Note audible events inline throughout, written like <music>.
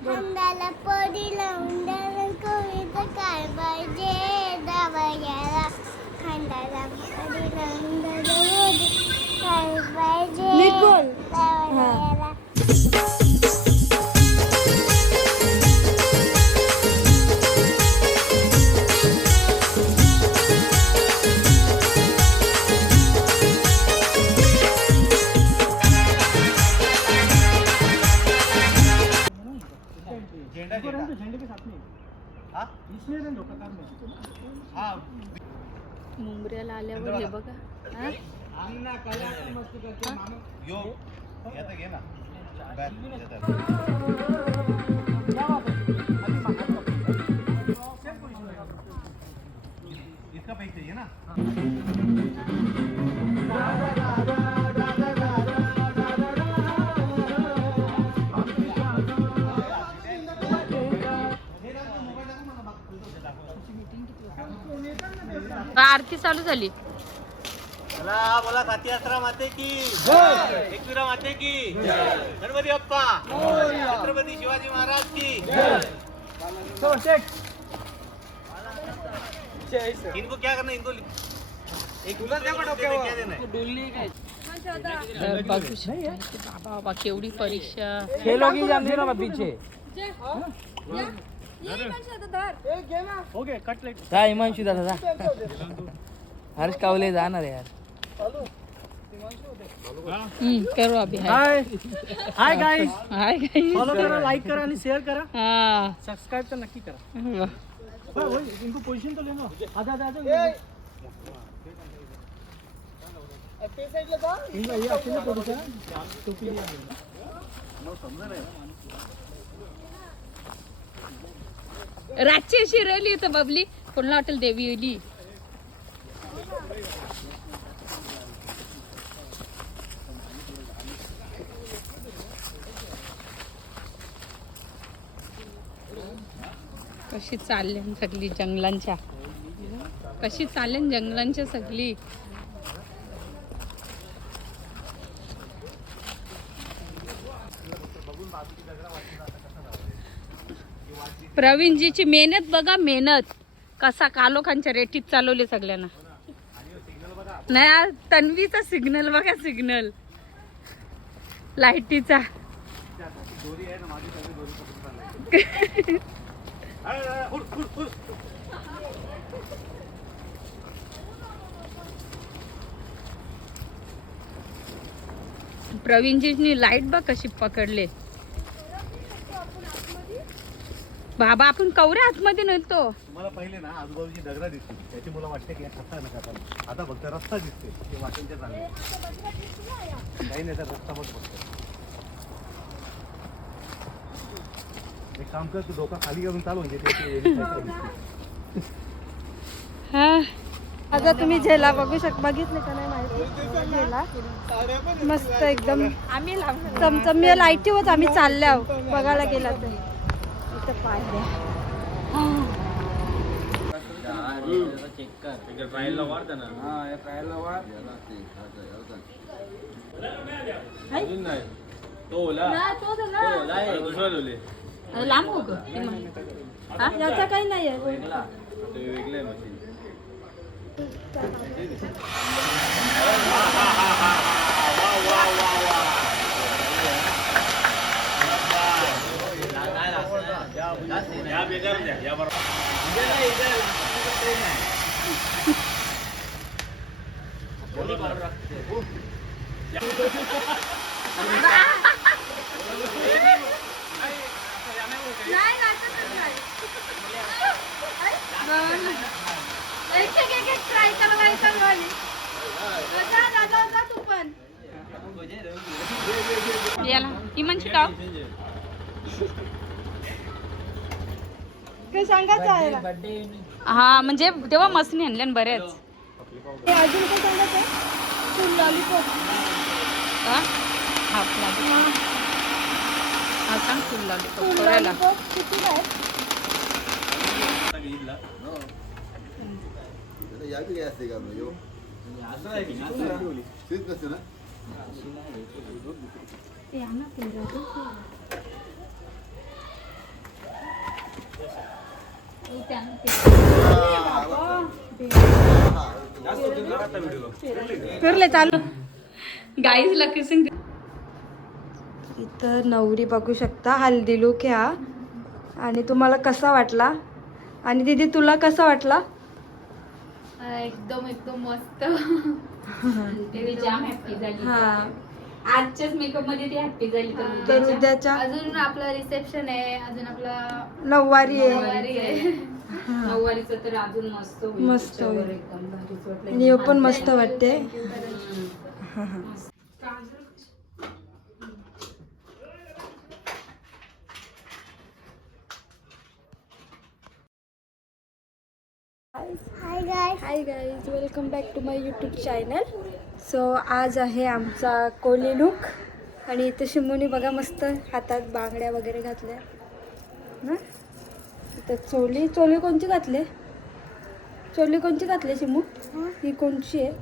अंडाला पडी लावून कविता काय पाहिजे? झेंडा झेंडा। झंडे के साथ में हा। इसमें ना धोखा काम में। हा। मुंबऱ्याला आल्यावर हे बघा हा? यो याचा घे ना। बॅग याचा. इसका पैसे चाहिए ना। आरती चालू झाली. चला बोला साती आसरा माते की एकविरा माते की गणपती बाप्पा छत्रपती शिवाजी महाराज की. चलो चेक इनको क्या करना इनको एक दूसरे को क्या देना है? बघू शकता बाबा बाबा केवढी परीक्षा. खेलोगी जानती ना पीछे. ओके जा हिमांशू दादा जा. हर्ष कावले जाणार यार. हम्म, करू अभि hi. Hi. Hi guys hi. Follow करा लाइक करा आणि शेअर करा. हा. सब्सक्राइब तर नक्की करा. वा. हाँ, वही, इनको पोजीशन तो लेना. आधा आधा आधा इनका ये टोपी. लिया रातची अशी रली तर बबली. कोणाला वाटेल देवी येली कशी चालल्या सगळी जंगलांच्या? कशी चालल्या जंगलांच्या सगळी? प्रवीणजीची मेहनत बघा मेहनत. कसा कालोखांच्या रेटीत चालवले सगळ्यांना. नाही तन्वीचा सिग्नल बघा सिग्नल लाईटीचा. प्रवीणजीनी लाइट बघ कशी पकडले बाबा आपण कवऱ्या आतमध्ये नव्हतो तुम्हाला पहिले ना आजूबाजूची दगडा दिसते त्याची मला वाटते की खड्डा नका आता आता फक्त रस्ता दिसते. ते वाटेल ते चालले काही नाही तर रस्ता बघ फक्त. एक काम कर तू डोका खाली करून चालू म्हणजे. हा. आता तुम्ही झेला बघू शक बघितले का नाही माहिती? झेला मस्त एकदम आम्ही चमचमी लाईटीवरच आम्ही चालल्या. बघायला गेला तर. इथं पाहिजे लांब हो ग याचा काही नाही आहे या बेजार द्या या ट्राय करायचं तू पण याला इमानची टाव काय सांगायचं आहे? हा म्हणजे तेव्हा मसनी आणल्या ना बऱ्याच हे अजून काय सांगायचं आहे? फुल लॉलीपॉप हा? सांग फुल करायला लॉलीपॉप किती आहे यावी काय असते का यो तेच नसते ना ते आणा फुल फिरले चालू. गाईज इथं नवरी बघू शकता हल्दी लुक ह्या. आणि तुम्हाला कसा वाटला? आणि दीदी तुला कसा वाटला? एकदम एकदम मस्त. ती जाम हॅपी झाली. हा. आजच्याच मेकअपमध्ये ती हॅपी झाली तर तर उद्याच्या- उद्याच्या अजून आपलं रिसेप्शन आहे अजून आपला नऊवारी आहे. नऊवारी आहे. नऊवारीचं तर अजून मस्त होईल मस्त होईल. एकदम भारीच वाटलं. आणि हे पण मस्त वाटते. Hi guy hi guys welcome back to my YouTube channel so आज आहे आमचा कोली लुक आणि इथं शिमोनी बघा मस्त हातात बांगड्या वगैरे घातल्या. ना इथं चोली चोली कोणची घातली? चोली कोणची घातली शिमू? ही? कोणची आहे?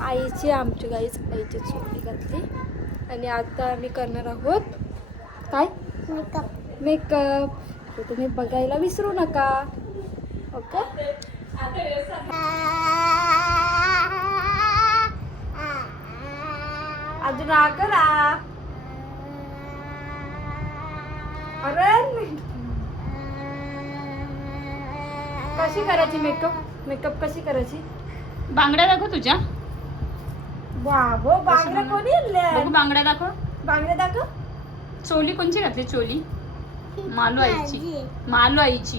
आईची आमची गाईच आईची चोली घातली. आणि आता आम्ही करणार आहोत काय? मेकअप. मेकअप. तर तुम्ही बघायला विसरू नका. ओके? अजून आ करा. अरे कशी करायची मेकअप मेकअप कशी करायची? बांगड्या दाखव तुझ्या. हो बांगड्या कोणी आणल्या? बघू बांगड्या दाखव. बांगड्या दाखव. चोली कोणची घातली? चोली? मालू आईची. मालू आईची.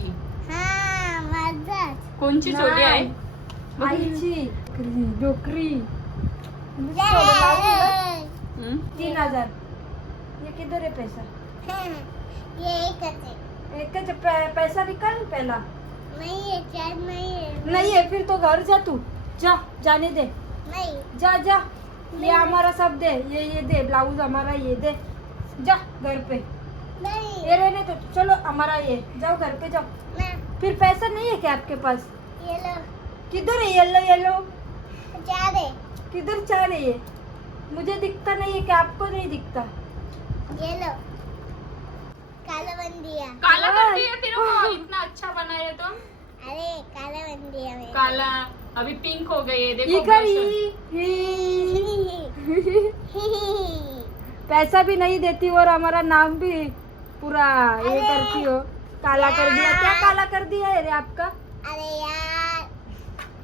कोणची आहे. आईची. डोकरी. तीन हज़ार. ये किधर है पैसा ये एक पै- पैसा निकाल पहला. नाही याच्यात नाही आहे. नहीं है फिर तो घर जा तू. जा जाने दे. नाही. जा जा. ये हमारा सब दे. ये ये दे. ब्लाउज हमारा ये दे. जा घर पे. नहीं. ये रहने तो. चलो हमारा ये. जाओ घर पे जाओ. फिर पैसा नहीं है क्या आपके पास? ये लो किधर है येलो येलो? किधर चाह रही है? मुझे दिखता नहीं है कि आपको नहीं दिखता। ये लो काला बंदिया काला कर दिया तेरे को? इतना अच्छा बनाया तो। अरे काला बंदिया में काला अभी पिंक हो गई है देखो। ही ही। <laughs> पैसा भी नहीं देती और हमारा नाम भी पूरा ये करती हो। काला कर दिया क्या काला कर दिया है रे आपका? अरे यार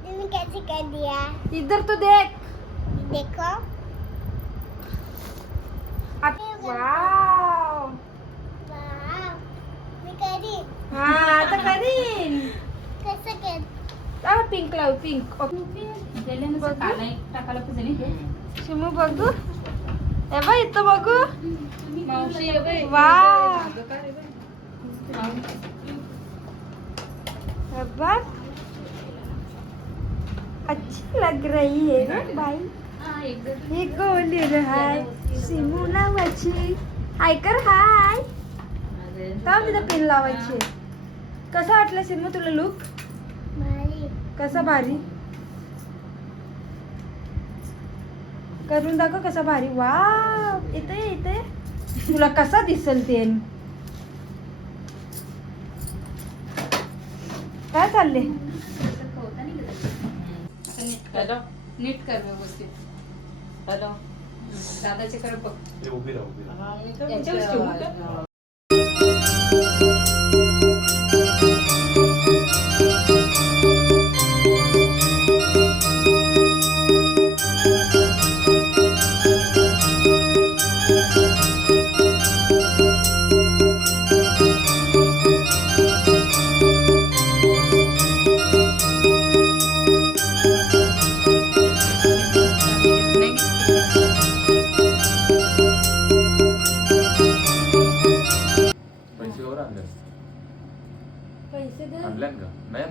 तुमने कैसे कर दिया? इधर तो देख. देखो। वाव. वाव। मी करी हा आता करीन। कसं कर? लाव पिंक लाव पिंक काला टाकायला. शिमू बघू. ए बाई इथं बघू. मावशी. वा बघ अच्छी लग रही है ना हा, एकदम. ही गोली रे हाय। सिमू नावाची हाय कर हाय। का तिथं पिन लावायची कसा वाटला सिमू तुला लुक कसा भारी? करून दाखव कसा भारी. वा इथे इथे. तुला कसा दिसल ते? काय चालले नीट कर व्यवस्थित. हॅलो. दादाचे कर बघ. उभी राहा उभी राहा. याच्यावर ठेवू का?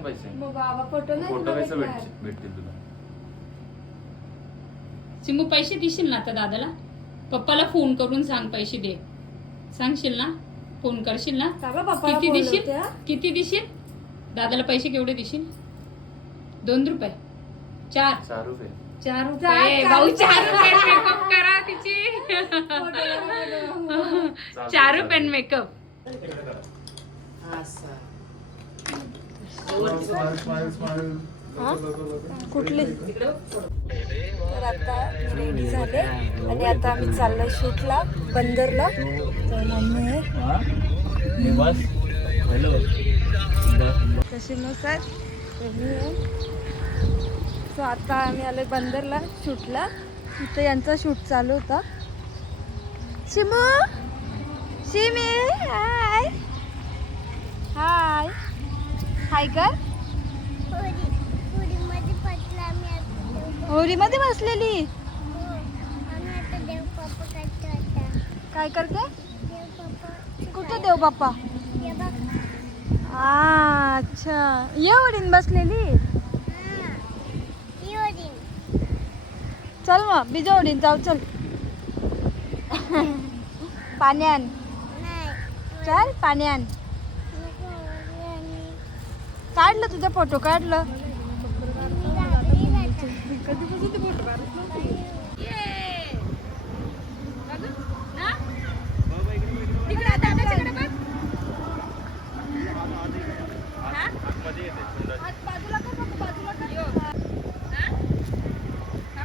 पैसे. मग बाबा फोटो नाही फोटो तुला पैसे भेटणार. भेट भेटतील तुला. चिमू पैसे देशील ना आता दादाला? पप्पाला फोन करून सांग पैसे दे. सांगशील ना? फोन करशील ना? पप्पाला किती बोलवते, देशील? हा? किती देशील? दादाला पैसे केवढे देशील? दोन रुपये. चार. चार रुपये. चार चार- रुपये. चार भाऊ रुपये. चार रुपये मेकअप करा तिची. फोटो चारू पेन मेकअप कुठली? तर आता रेडी झाले. आणि आता आम्ही चाललोय शूटला बंदरला. तर मम्मी आहे. बस हॅलो नुसार सो आता आम्ही आलोय बंदरला शूटला. इथं यांचा शूट चालू होता. शिमू? शिमी हाय हाय हाय कर. होळीमध्ये बसलेली? हो काय करते? देव पापा कुठे देव बाप्पा अच्छा. ये वडीन बसलेली. चल मग बिजो वडीन जाऊ चल. <laughs> पाण्यान. नाही चल पाण्यान. काढलं तुझा फोटो काढलं.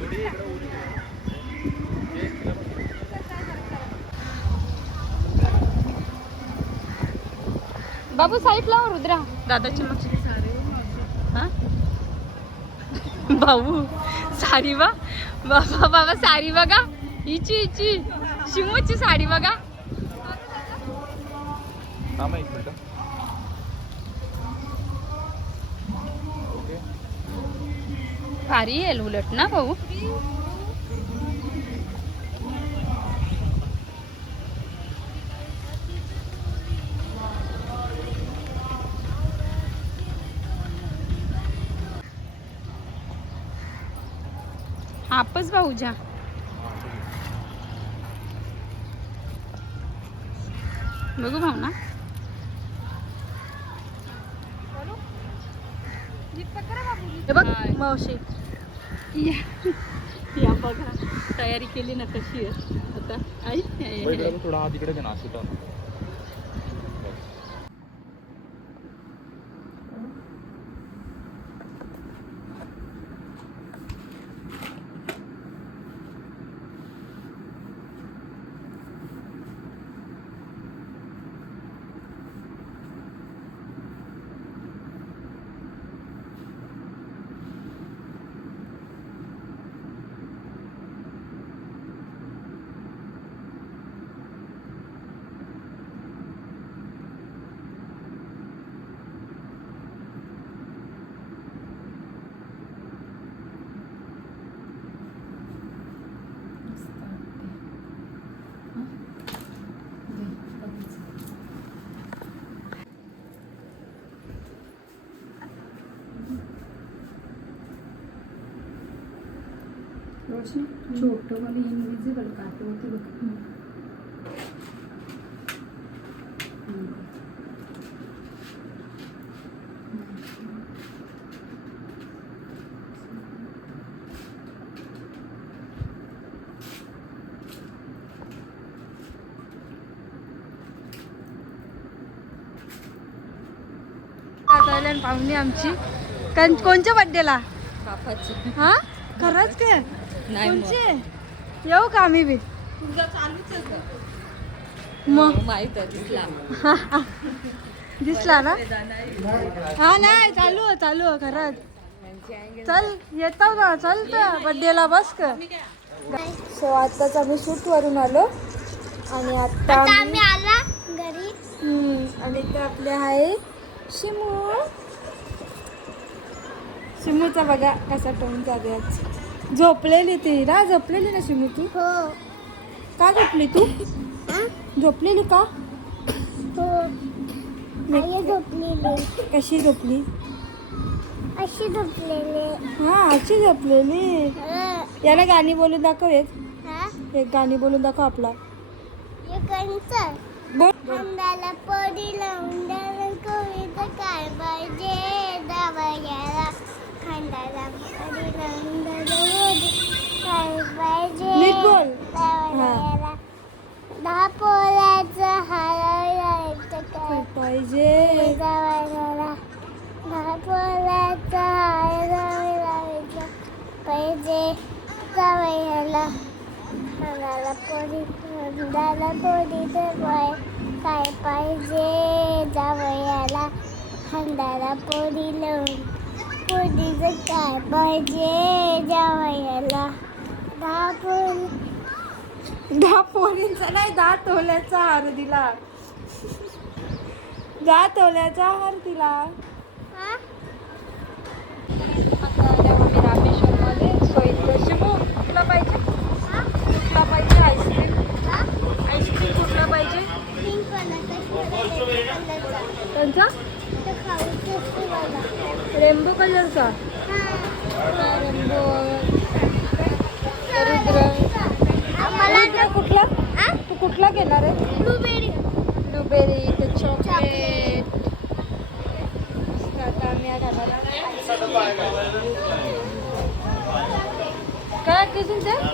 मी बाबू साईड लाव रुद्रा दादाची मग हा? भाऊ साडी बा बाबा बाबा साडी बघा. हिची हिची. शिमूची साडी बघा. भारी येईल उलट ना भाऊ? आपच भाऊजा बघू भाऊ ना. हे बघ मावशी. या. या बघा. तयारी केली ना कशी आहे. आता आई थोडा तिकडे इनविजिबल काढतो होते बघ आता पाहुणे आमची. कोणच्या बड्डेला बापाची. हा? खरंच काय? नाही येऊ का आम्ही बी? मग? माहीत आहे दिसला. <laughs> दिसला ना? हा नाही चालू आहे, चालू आहे, खरंच. चल येतो का? चल तर बड्डेला बस का सो आताच आम्ही शूट वरून आलो. आणि आता आता आम्ही आला घरी. हम्म, आणि ते आपले आहे शिमू. शिमूचा बघा कसा टोन चालू आहे. आज. झोपलेली ती. ना झोपलेली ना शिमू तू? हो. का झोपली तू? झोपलेली का? हो. आई झोपलेली. कशी झोपली? अशी झोपलेली. हा अशी झोपलेली. याला गाणी बोलून दाखव एक. हा? एक गाणी बोलून दाखव आपला. खांद्याला पडीला उंडाला कविता काय पाहिजे? दवायला खांद्याला नीट बोल दहा पोराचं हरवलं पाहिजे. दहा पोराचं हरवलं पाहिजे. सवयला मला पोरी दादा काय पाहिजे? जावयाला हंडाला पोरी लावून? पोरीचं काय पाहिजे? जावयाला दहा पोरी दहा पोरींचा नाही दहा तोल्याचा हार दिला दहा तोल्याचा हार दिला हा आता आल्या आम्ही रामेश्वरमध्ये सो इथं शिमू कुठला पाहिजे कुठला पाहिजे आईस्क्रीम आईस्क्रीम कुठला पाहिजे पिंक कलरचा त्यांचा तो खाऊचं असतो बघा रेनबो कलरचा हा रेनबो रुद्र रुद्र कुठला तू कुठला घेणार आहे? ब्लूबेरी. ब्लूबेरी ते चॉकलेट मस्त आता आम्ही काय किसून ते